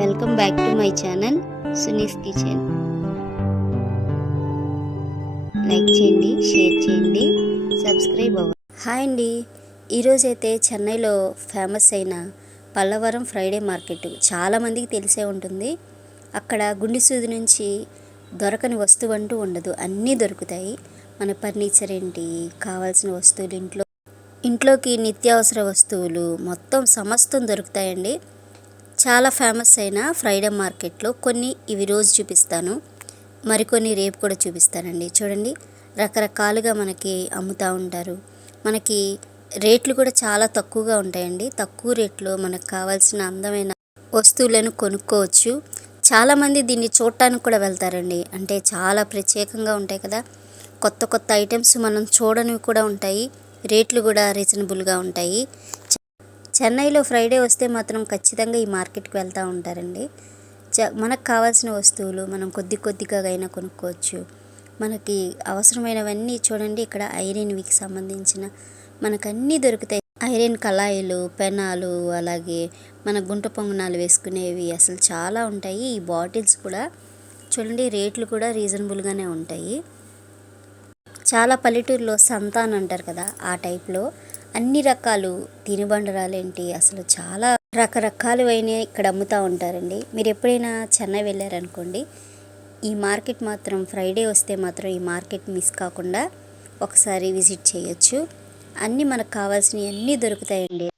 Welcome back to my channel Suni's kitchen. Like చేయండి, share చేయండి, subscribe అవ్వండి. హాయ్ అండి, ఈరోజైతే చెన్నైలో ఫేమస్ అయిన పల్లవరం ఫ్రైడే మార్కెట్ చాలామందికి తెలిసే ఉంటుంది. అక్కడ గుండి సూది నుంచి దొరకని వస్తువు అంటూ ఉండదు, అన్నీ దొరుకుతాయి. మన ఫర్నిచర్ ఏంటి, కావాల్సిన వస్తువులు, ఇంట్లోకి నిత్యావసర వస్తువులు మొత్తం సమస్తం దొరుకుతాయండి. చాలా ఫేమస్ అయిన ఫ్రైడే మార్కెట్లో కొన్ని ఇవి రోజు చూపిస్తాను, మరికొన్ని రేపు కూడా చూపిస్తానండి. చూడండి, రకరకాలుగా మనకి అమ్ముతూ ఉంటారు. మనకి రేట్లు కూడా చాలా తక్కువగా ఉంటాయండి. తక్కువ రేట్లో మనకు కావాల్సిన అందమైన వస్తువులను కొనుక్కోవచ్చు. చాలామంది దీన్ని చూడటానికి కూడా వెళ్తారండి. అంటే చాలా ప్రత్యేకంగా ఉంటాయి కదా, కొత్త కొత్త ఐటమ్స్ మనం చూడనివి కూడా ఉంటాయి. రేట్లు కూడా రీజనబుల్గా ఉంటాయి. చెన్నైలో ఫ్రైడే వస్తే మాత్రం ఖచ్చితంగా ఈ మార్కెట్కి వెళ్తూ ఉంటారండి. మనకు కావాల్సిన వస్తువులు మనం కొద్ది కొద్దిగా అయినా కొనుక్కోవచ్చు. మనకి అవసరమైనవన్నీ చూడండి, ఇక్కడ ఐరన్వికి సంబంధించిన మనకు అన్నీ దొరుకుతాయి. ఐరన్ కళాయిలు, పెనాలు, అలాగే మన గుంట పొంగనాలు వేసుకునేవి అసలు చాలా ఉంటాయి. ఈ బాటిల్స్ కూడా చూడండి, రేట్లు కూడా రీజనబుల్గానే ఉంటాయి. చాలా పల్లెటూరులో సంత అని అంటారు కదా, ఆ టైప్లో అన్ని రకాలు తినుబండరాలేంటి అసలు చాలా రకరకాలు అయినా ఇక్కడ అమ్ముతూ ఉంటారండి. మీరు ఎప్పుడైనా చెన్నై వెళ్ళారనుకోండి, ఈ మార్కెట్ మాత్రం ఫ్రైడే వస్తే మాత్రం ఈ మార్కెట్ మిస్ కాకుండా ఒకసారి విజిట్ చేయొచ్చు. అన్నీ మనకు కావాల్సినవి అన్నీ దొరుకుతాయండి.